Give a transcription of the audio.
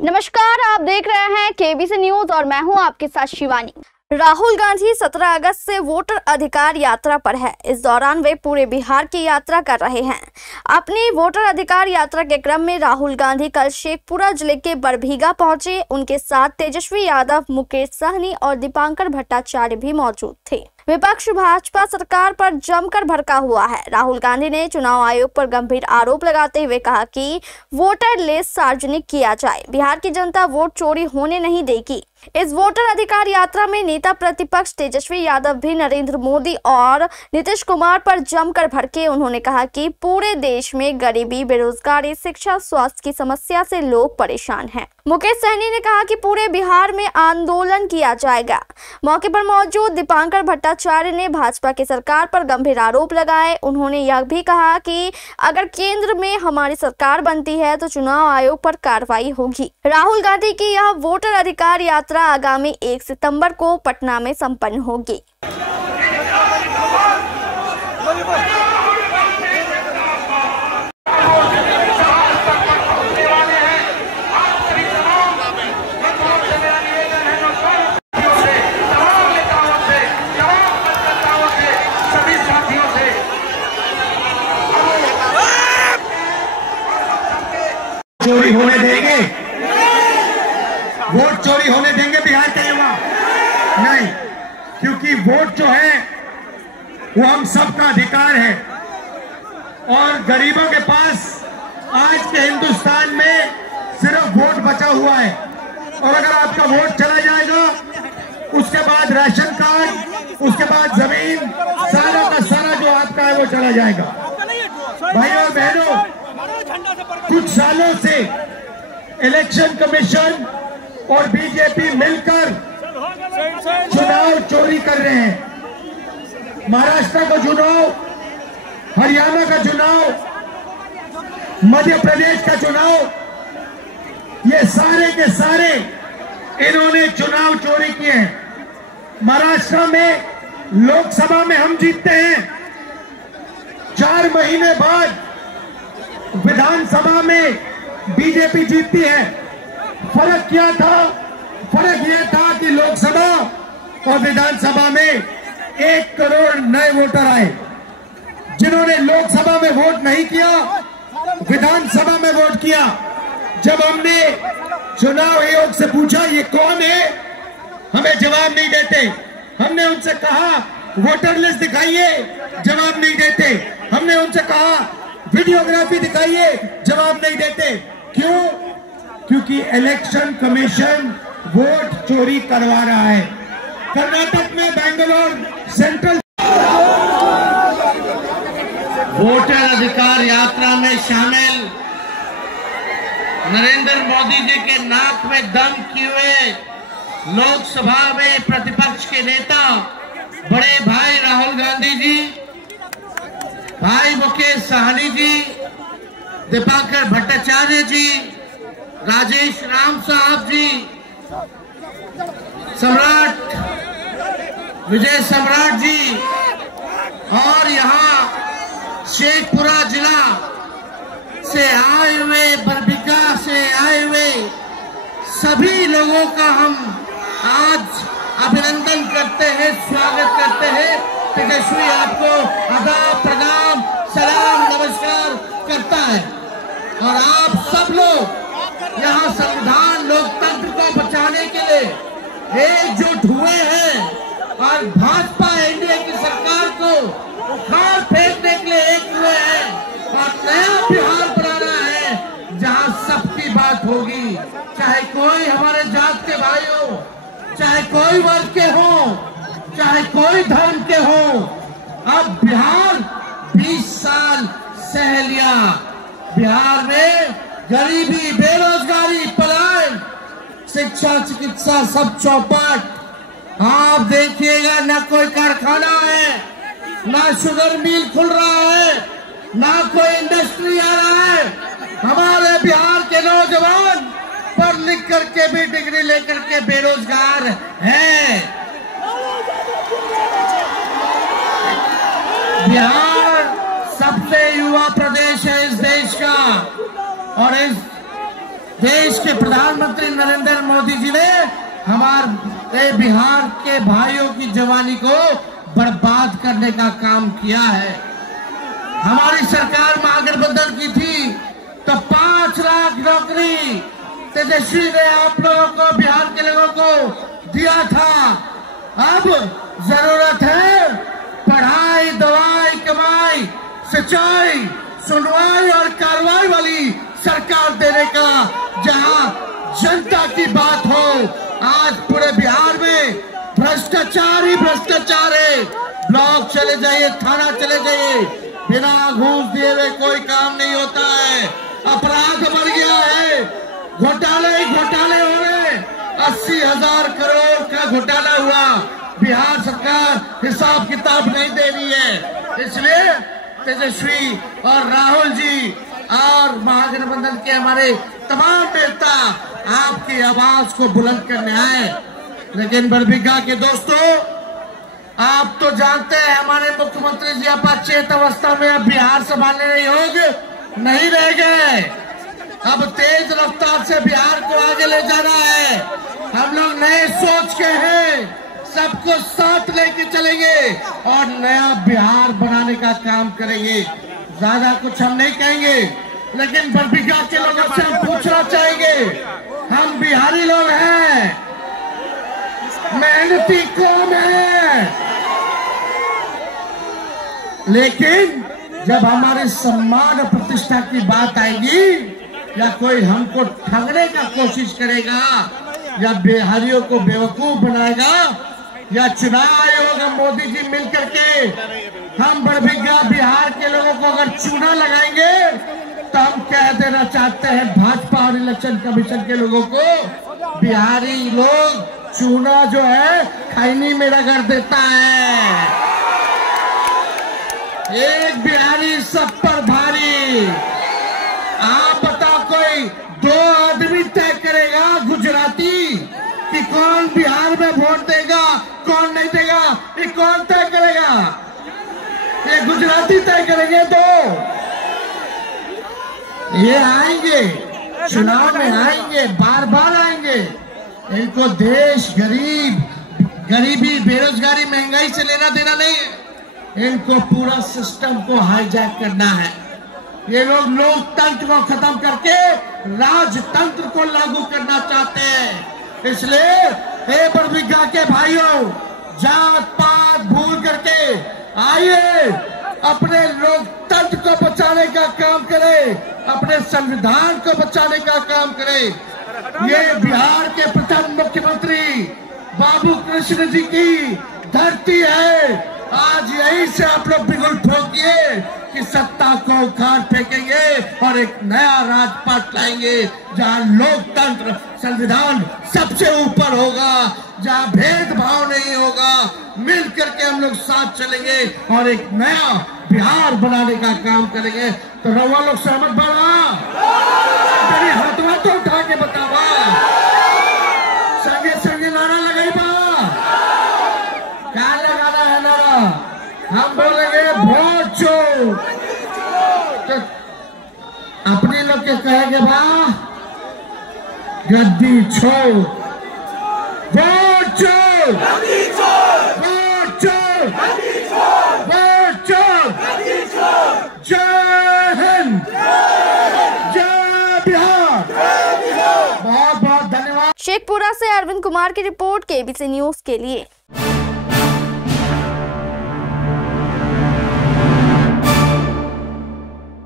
नमस्कार, आप देख रहे हैं केबीसी न्यूज और मैं हूं आपके साथ शिवानी। राहुल गांधी 17 अगस्त से वोटर अधिकार यात्रा पर है। इस दौरान वे पूरे बिहार की यात्रा कर रहे हैं। अपनी वोटर अधिकार यात्रा के क्रम में राहुल गांधी कल शेखपुरा जिले के बरबीघा पहुंचे। उनके साथ तेजस्वी यादव, मुकेश सहनी और दीपांकर भट्टाचार्य भी मौजूद थे। विपक्ष भाजपा सरकार पर जमकर भड़का हुआ है। राहुल गांधी ने चुनाव आयोग पर गंभीर आरोप लगाते हुए कहा कि वोटर लिस्ट सार्वजनिक किया जाए। बिहार की जनता वोट चोरी होने नहीं देगी। इस वोटर अधिकार यात्रा में नेता प्रतिपक्ष तेजस्वी यादव भी नरेंद्र मोदी और नीतीश कुमार पर जमकर भड़के। उन्होंने कहा कि पूरे देश में गरीबी, बेरोजगारी, शिक्षा, स्वास्थ्य की समस्या से लोग परेशान हैं। मुकेश सहनी ने कहा कि पूरे बिहार में आंदोलन किया जाएगा। मौके पर मौजूद दीपांकर भट्टाचार्य ने भाजपा की सरकार पर गंभीर आरोप लगाए। उन्होंने यह भी कहा कि अगर केंद्र में हमारी सरकार बनती है तो चुनाव आयोग पर कार्रवाई होगी। राहुल गांधी की यह वोटर अधिकार यात्रा आगामी 1 सितंबर को पटना में संपन्न होगी। चोरी होने देंगे? वोट चोरी होने देंगे बिहार के युवा? नहीं, क्योंकि वोट जो है वो हम सबका अधिकार है और गरीबों के पास आज के हिंदुस्तान में सिर्फ वोट बचा हुआ है। और अगर आपका वोट चला जाएगा, उसके बाद राशन कार्ड, उसके बाद जमीन, सारा का सारा जो आपका है वो चला जाएगा। भाइयों और बहनों, कुछ सालों से इलेक्शन कमीशन और बीजेपी मिलकर चुनाव चोरी कर रहे हैं। महाराष्ट्र का चुनाव, हरियाणा का चुनाव, मध्य प्रदेश का चुनाव, ये सारे के सारे इन्होंने चुनाव चोरी किए हैं। महाराष्ट्र में लोकसभा में हम जीतते हैं, 4 महीने बाद विधानसभा में बीजेपी जीतती है। फर्क क्या था? फर्क यह था कि लोकसभा और विधानसभा में 1 करोड़ नए वोटर आए। जिन्होंने लोकसभा में वोट नहीं किया, विधानसभा में वोट किया। जब हमने चुनाव आयोग से पूछा ये कौन है, हमें जवाब नहीं देते। हमने उनसे कहा वोटर लिस्ट दिखाइए, जवाब नहीं देते। हमने उनसे कहा वीडियोग्राफी दिखाइए, जवाब नहीं देते। क्यों? क्योंकि इलेक्शन कमीशन वोट चोरी करवा रहा है। कर्नाटक में बेंगलोर सेंट्रल वोटर अधिकार यात्रा में शामिल नरेंद्र मोदी जी के नाक में दम किए लोकसभा में प्रतिपक्ष के नेता बड़े भाई राहुल गांधी जी, भाई मुकेश सहनी जी, दीपांकर भट्टाचार्य जी, राजेश राम साहब जी, सम्राट विजय सम्राट जी और यहाँ शेखपुरा जिला से आए हुए, बरबीघा से आए हुए सभी लोगों का हम आज अभिनंदन करते हैं, स्वागत करते हैं। तेजस्वी आपको आदाब, प्रणाम, सलाम, नमस्कार करता है। और आप सब लोग यहाँ संविधान, लोकतंत्र को बचाने के लिए एकजुट हुए हैं और भाजपा एनडीए की सरकार को उखाड़ फेंकने के लिए एक हुए हैं और नया बिहार बनाना है जहाँ सबकी बात होगी, चाहे कोई हमारे जात के भाई हो, चाहे कोई वर्ग के हो, चाहे कोई धर्म के हो। अब बिहार 20 साल सह लिया। बिहार में गरीबी, बेरोजगारी, पलायन, शिक्षा, चिकित्सा सब चौपट। आप देखिएगा, ना कोई कारखाना है, ना शुगर मिल खुल रहा है, ना कोई इंडस्ट्री आ रहा है। हमारे बिहार के नौजवान पढ़ लिख करके भी डिग्री लेकर के बेरोजगार हैं। बिहार सबसे युवा प्रदेश है इस देश का और इस देश के प्रधानमंत्री नरेंद्र मोदी जी ने हमारे बिहार के भाइयों की जवानी को बर्बाद करने का काम किया है। हमारी सरकार महागठबंधन की थी तो 5 लाख नौकरी तेजस्वी ने आप लोगों को, बिहार के लोगों को दिया था। अब जरूरत है पढ़ाई, दवाई, कमाई, सिंचाई, सुनवाई और कार्रवाई वाली सरकार देने का, जहां जनता की बात हो। आज पूरे बिहार में भ्रष्टाचार ही भ्रष्टाचार है। ब्लॉक चले जाइए, थाना चले जाइए, बिना घूस दिए हुए कोई काम नहीं होता है। अपराध बढ़ गया है, घोटाले ही घोटाले हो रहे। 80,000 करोड़ का घोटाला हुआ। बिहार सरकार हिसाब किताब नहीं दे रही है। इसलिए तेजस्वी और राहुल जी और महागठबंधन के हमारे तमाम नेता आपकी आवाज को बुलंद करने आए। लेकिन बरबीघा के दोस्तों, आप तो जानते हैं हमारे मुख्यमंत्री जी अपचेत अवस्था में अब बिहार संभालने योग्य नहीं रह गए। अब तेज रफ्तार से बिहार को आगे ले जाना है। हम लोग नए सोच के हैं, सबको साथ लेके चलेंगे और नया बिहार बनाने का काम करेंगे। ज्यादा कुछ हम नहीं कहेंगे, लेकिन बरबीघा के लोगों से हम पूछना चाहेंगे, हम बिहारी लोग हैं, मेहनती कौम है, लेकिन जब हमारे सम्मान और प्रतिष्ठा की बात आएगी या कोई हमको ठगने का कोशिश करेगा या बिहारियों को बेवकूफ बनाएगा या चुनाव आयोग मोदी जी मिलकर के हम बरबीघा बिहार के लोगों को अगर चूना लगाएंगे तो हम कह देना चाहते हैं भाजपा और इलेक्शन कमीशन के लोगों को, बिहारी लोग चूना जो है खैनी में रगड़ देता है। एक बिहारी सब पर भारी। आप बताओ, कोई 2 आदमी तय करेगा गुजराती कि कौन बिहार में वोट देगा कौन नहीं देगा? ये कौन तय करेगा? ये गुजराती तय करेंगे। तो ये आएंगे, चुनाव में आएंगे, बार बार आएंगे। इनको देश, गरीबी, बेरोजगारी, महंगाई से लेना देना नहीं है। इनको पूरा सिस्टम को हाईजैक करना है। ये लोग लोकतंत्र को खत्म करके राजतंत्र को लागू करना चाहते हैं। इसलिए बरबीघा के भाइयों, जात पात भूल करके आइए, अपने लोकतंत्र को बचाने का काम करें, अपने संविधान को बचाने का काम करें। ये बिहार के प्रथम मुख्यमंत्री बाबू कृष्ण जी की धरती है। आज यहीं से आप लोग बिगुल ठोकिए कि सत्ता को उखाड़ फेंकेंगे और एक नया राजपथ लाएंगे, जहां लोकतंत्र, संविधान सबसे ऊपर होगा, जहां भेदभाव नहीं होगा। मिल करके हम लोग साथ चलेंगे और एक नया बिहार बनाने का काम करेंगे। तो रवा लोग सहमत बना, तेरी हाथवा तो उठा के बतावा, संगे संगे नारा लगाइबा। क्या लगाना है नारा? हम बोलेंगे वोट चोर। तो अपने लोग के कहेंगे बा गद्दी छोड़, वोट चोर, वोट चोर, वोट चोर। जय हिंद, जय बिहार। बहुत बहुत धन्यवाद। शेखपुरा से अरविंद कुमार की रिपोर्ट, केबीसी न्यूज के लिए।